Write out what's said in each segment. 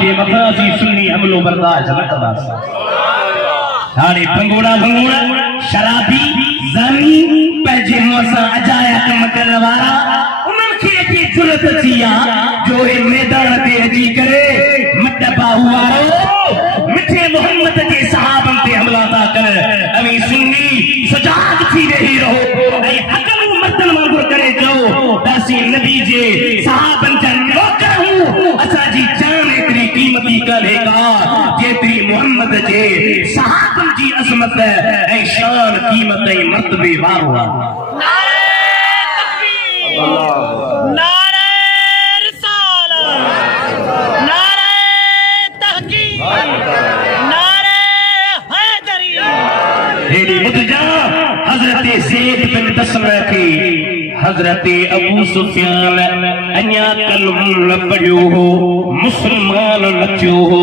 जे मथासी सुन्नी हमलो बर्दाश्त न कंदासीं। हाणे भंगोड़ा शराबी ज़ानी पंहिंजे मुंहं सां अजाया कम करण वारा उन्हनि खे अची जुरत थी आहे जो हे मैदान ते अची करे मट बाहू वारो मिठे मोहम्मद जे सहाबनि ते हमला था कर। अवी सुन्नी सजाग थी रही रहो ऐं हक़नि मर्दनि वांगुरु करे चओ त असीं नबी जे सहाबनि जा नौकर हूं। असांजी जान एतिरी क़ीमती कान्हे का जेतिरी मोहम्मद जे सहाबनि जी अज़मत ऐं शान क़ीमत ऐं मर्तबे वारो आहे। हजरत अबू सुफियान अञा कलम न पढ़ियो हो मुसलमान न थियो हो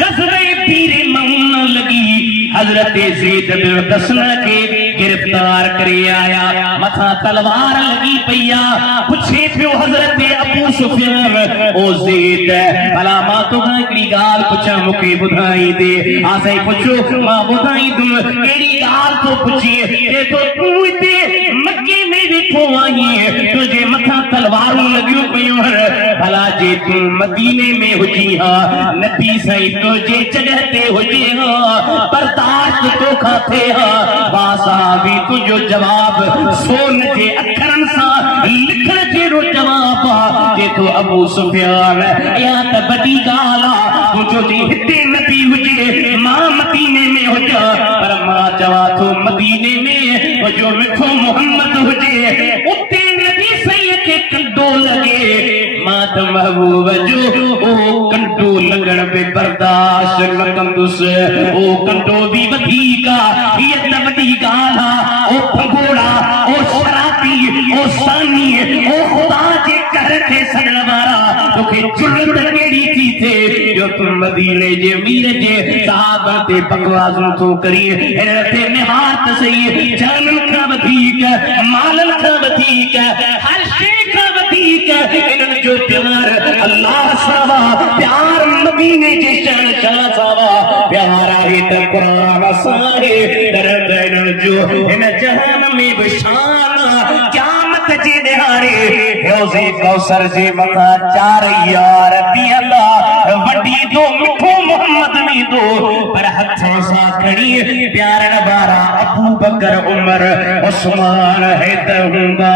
ग़ज़वे पीर मऊन लगी हजरत ज़ैद बिन दसना के गिरफ्तार करे आया मथा तलवार लगी पईया पुछे पियो हजरत अबू सुफियान ओ ज़ैद भला मां तो हिकड़ी गाल पुछा मूंखे ॿुधाई दे आसाई पुछो मां ॿुधाई तुम केड़ी गाल तो पुछी ते तो तू हिते मक्के में वेठो आहीं तुझे मथा तलवारूं लगियो पयूं भला जे तू मदीने में हुजी हा नबी साईं तुझे जगह ते हुजे हा बर्दाश्त तो खाते हा वासा भी तुझो जवाब सोन जे अखरन सा लिखण जेरो जवाब जे तो अबू सुफियान या त बड़ी गाला तुझो जी हिते नबी हुजे मां मदीने में हुजा पर मां चवा तो मदीने में जो मिठो मोहम्मद हुजे उते नबी सही के कंडो लगे मां त महबूब जो ओ कंडो लगण पे बर्दाश्त न कंदुसि ओ कंडो भी वधीका ये त वडी गाला ओ भगोड़ा ओ शराबी ओ सानी ओ खुदा जे कर के सजण वारा तोखे जुरत केड़ी थी थे जो तुम मदीने जे मीर जे साहबा ते बकवासूं तो करी इन ते निहात सही जानन का वधीक मालन का वधीक हर शे का वधीक इनन जो प्यार अल्लाह सावा प्यार मदीने जे शहंशाह सावा प्यार आहे त कुरान सारे दर्द इनन जो इन जहान में बशान क़यामत जे दिहाड़े हौज़े कौसर जे मथा चार यार पियला वडी दो मिठो मोहम्मद में दो पर हथों सा खड़ी प्यार वारा अबू बकर उमर उस्मान हैदर हुंदा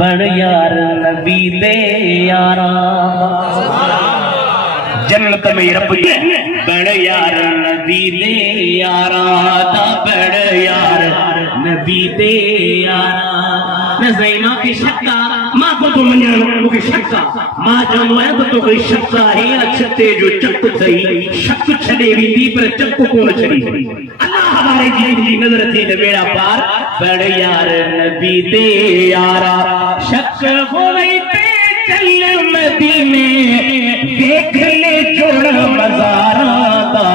बड़ यार नबी दे यारा जन्नत में रब बड़ यार नबी दे यारा दा बड़ यार नबी दे यारा न ज़ैना के शक्का मां को तो मन्या मुके शक्का मां जानो है तो कोई शक्का है अच्छते जो चक थई शक छडे वींदी पर चक कोन छडी अल्लाह हमारे जी नजर थी ने बेड़ा पार बड़ यार नबी दे यारा शक हो गई पे चल मदीने देख ले जोड़ा मज़ारा दा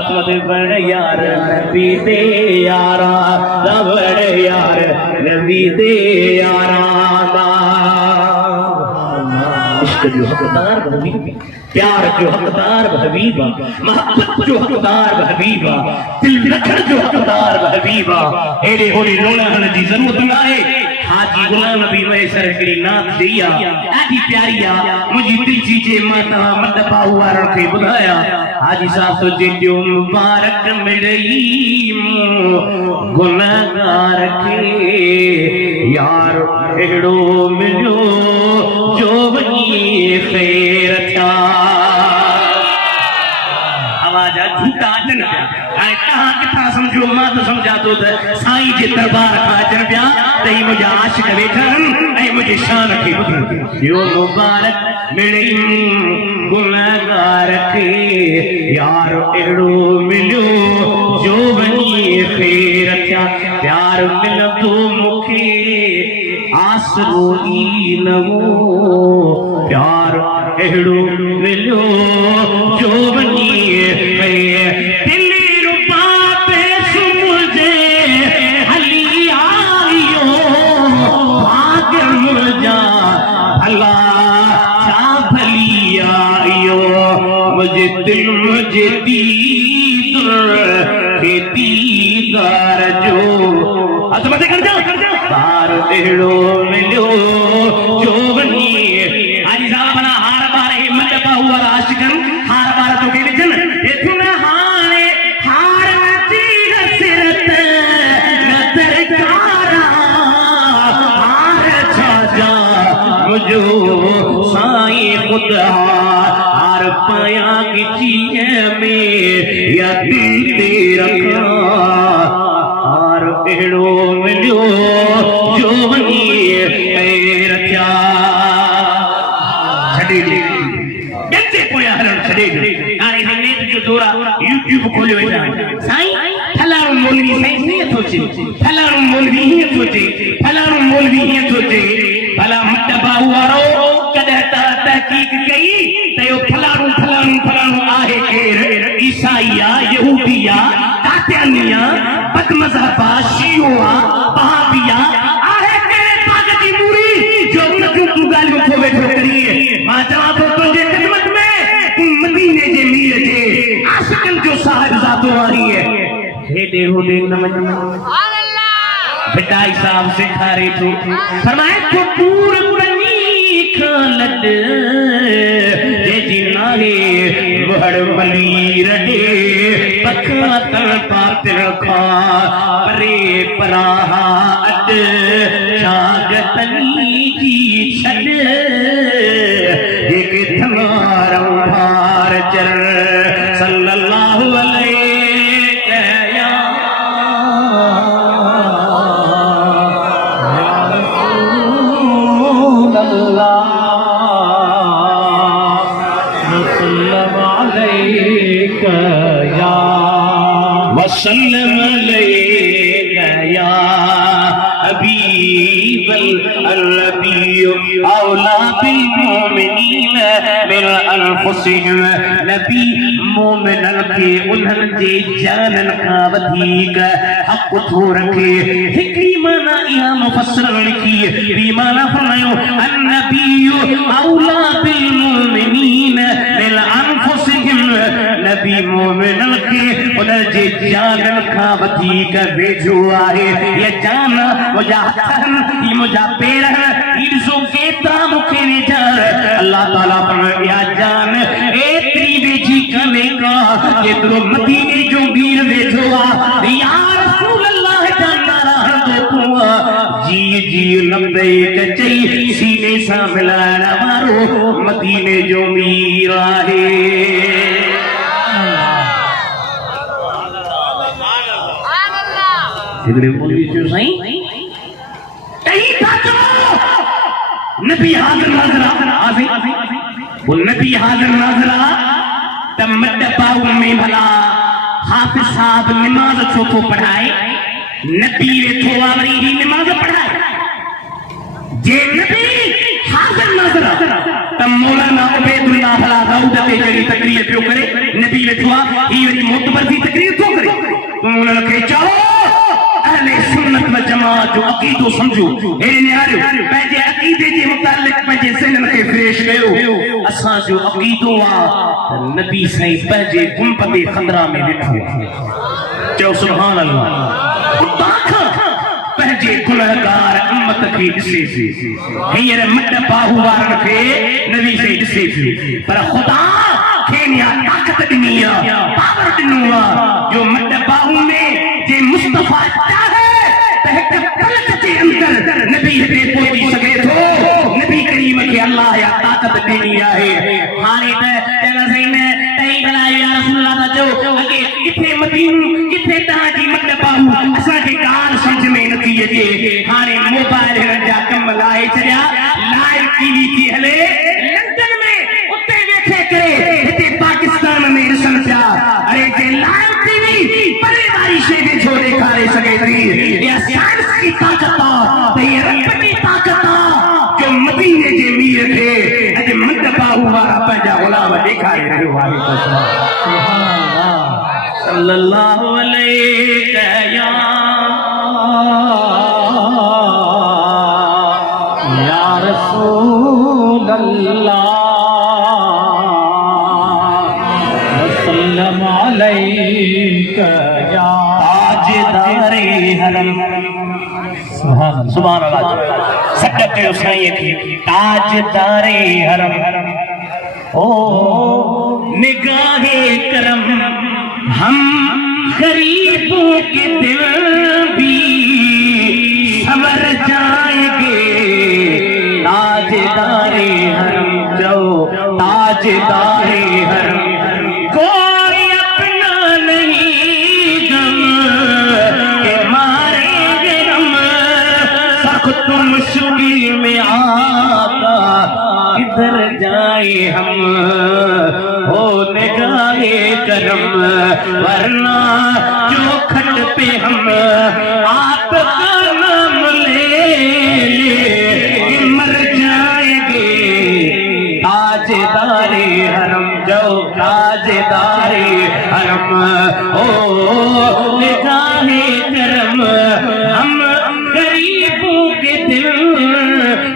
अतवद बड़ यार नबी दे यारा दा बड़ यार नबी दे यारा दा इश्क जो हकदार हबीबा प्यार जो हकदार हबीबा मोहब्बत जो हकदार हबीबा दिल रखण जो हकदार हबीबा एड़े होड़ी रोणन जी जरूरत ना है हाजी गुलाम नबी वैसर हिकड़ी नात दिया ॾाढी प्यारी आ मुंहिंजी दिल जी जे माता मद बाहू वारनि खे ॿुधाया हाजी साहब तो जेॾियो मुबारक मिलई गुनाहगार खे यार अहिड़ो मिलियो जो वञी ख़ैर थिया आवाज़ झूठा अचनि पिया हाणे तव्हां किथां सम्झो मां त सम्झां थो त साईं जे दरबार खां अचनि पिया त ही मुंहिंजा आशिक़ वेठा आहिनि ऐं मुंहिंजी शान खे ॿुधनि ॿियो मुबारक मिलई गुनाहगार खे यार अहिड़ो मिलियो जो वञी ख़ैर थिया प्यार मिलंदो मूंखे आसरो ई न हो प्यार अहिड़ो मिलियो जो वञी ख़ैर दिल्ली रुपा पे सुमुझे हली आयो एड़ो मिलो जो वनी आज साबना हार बारे मत पाऊ वाला आशिकन हार बार तो के विचन एथुन हाने हार ती हसरत नजर कारा हार छाजा मुझो साई खुदा हार पाया की चीज में या दिल दे रखा हार एड़ो मिलो जो वनी रखा छड़े गंजे पोया हरण छड़े हाणे नेट जो दौरा यूट्यूब खोलियो वेठा साईं फलाणो मौलवी साईं हीअं थो चए फलाणो मौलवी हीअं थो चए फलाणो मौलवी हीअं थो चए भला मट बाहु वारो कॾहिं तहक़ीक़ कई त इहो फलाणो फलाणो फलाणो आहे केरु ईसाई आहे यहूदी आहे कातियानी आहे बदमज़हब आहे शियो आहे वहाबी आहे कहिड़े पाग जी मूरी जो उन जूं तूं ॻाल्हियूं थो वेठो करीं मां चवां थो तुंहिंजे ख़िदमत में तूं मदीने जे मीर जे आशिकनि जो साहिबज़ादो आहीं हेॾे होॾे न वञ बिटाई साहब सेखारे थो फरमाए थो पूर पनी खालद जेजी नाहे वहड़ वली रडे पखा तर पातिर खा परे पराहा अड शागतनी की छड एक थमारा भार चर सल्लल्लाहु अलैहि वसल्लम अलैका या हबीबल नबी औला बिल मोमिनीन मिन अनफुसिहिम नबी मोमिनन के उन्हनि जे जानन खां वधीक हक़ थो रखे हिकिड़ी माना इहा मुफ़स्सिर लिखी ॿी माना फरमायो अन्नबी औला बिल मोमिनीन मिन अनफुसिहिम नबी मोमिनन के उन्हनि जे जानन खां वधीक वेझो आहे ये जान मुंहिंजा हथ ही मुंहिंजा पेर ही ॾिसो केतिरा मूंखे वेझा अल्लाह ताला फरमायो या जान एतिरी वेझी कान्हे का केतिरो मदीने जो मीर वेझो आहे या रसूल अल्लाह जा नारा हणंदो तूं जी जी लबैक चई सीने सां मिलाइण वारो मदीने जो मीर आहे हिकिड़े मौलवी चयो साईं टही था चओ नबी हाज़िर नाज़िर आहे वो नबी हाज़िर नाज़िर आहे त मट पाऊ में भला हाफ़िज़ साहब नमाज़ छो थो पढ़ाए नबी वेठो आहे वरी ही नमाज़ पढ़ाए जे नबी हाज़िर नाज़िर आहे त मौलाना उबैदुल्लाह भला दाऊद ते जहिड़ी तकरीर पियो करे नबी वेठो आहे ही वरी मोतबर जी तकरीर थो करे तूं उन्हनि खे चओ अहले सुन्नत व जमात जो अकीदो समझो हे न्यारो पंहिंजे अकीदे जे मुतालिक पंहिंजे सिहन खे फ्रेश कयो असां जो अकीदो आहे नबी साईं पंहिंजे गुंबदे खंदरा में वेठो चओ सुभान अल्लाह पंहिंजे गुनहगार उम्मत खे ॾिसे हींअर मट बाहु वारनि खे नबी साईं ॾिसे पर ख़ुदा खे ताक़त ॾिनी आहे पावर ॾिनो आहे जो मट बाहु में जे मुस्तफा चाहे त हिक पलक जे अंदर नबी हिते पहुची सघे थो नबी करीम खे अल्लाह या ताक़त ॾिनी आहे हाणे त चवंदा साईं तई भला या रसूल अल्लाह था चओ अॻे किथे मदीनो किथे तव्हांजी मट बाहु असांखे ॻाल्हि सम्झ में नथी अचे हाणे मोबाइल हिननि जा कम लाहे छॾिया लाइव टीवी थी हले लंडन में उते वेठे करे हिते पाकिस्तान में ॾिसनि पिया अरे जे लाइव टीवी परे वारी शइ वेझो ॾेखारे सघे थी या साइंस की ताक़त आहे त इहा रब की ताक़त आहे जो मदीने जे मीर खे अॼु मट बाहु वारा पंहिंजा ग़ुलाम ॾेखारे रहियो आहे सुभान अल्लाह सल्लल्लाहु अलैहि या रसूल अल्लाह वसल्लम अलैका या ताजदारे हरम सुभान अल्लाह। सदक़ हुसैन की ताजदारे हरम, ओ निगाहे करम, हम गरीबों के दिल भी संवर जाएंगे। ताजदारे हरम जो ताजदारे हरम, कोई अपना नहीं गम के मारेंगे हम। सख्त मुश्किल में आका किधर जाए हम, हो निगाहे करम, वरना चौखट पे हम आपका नाम ले मर जाएंगे। ताजदारे हरम जो ताजदारे हरम, ओ निगाहे करम,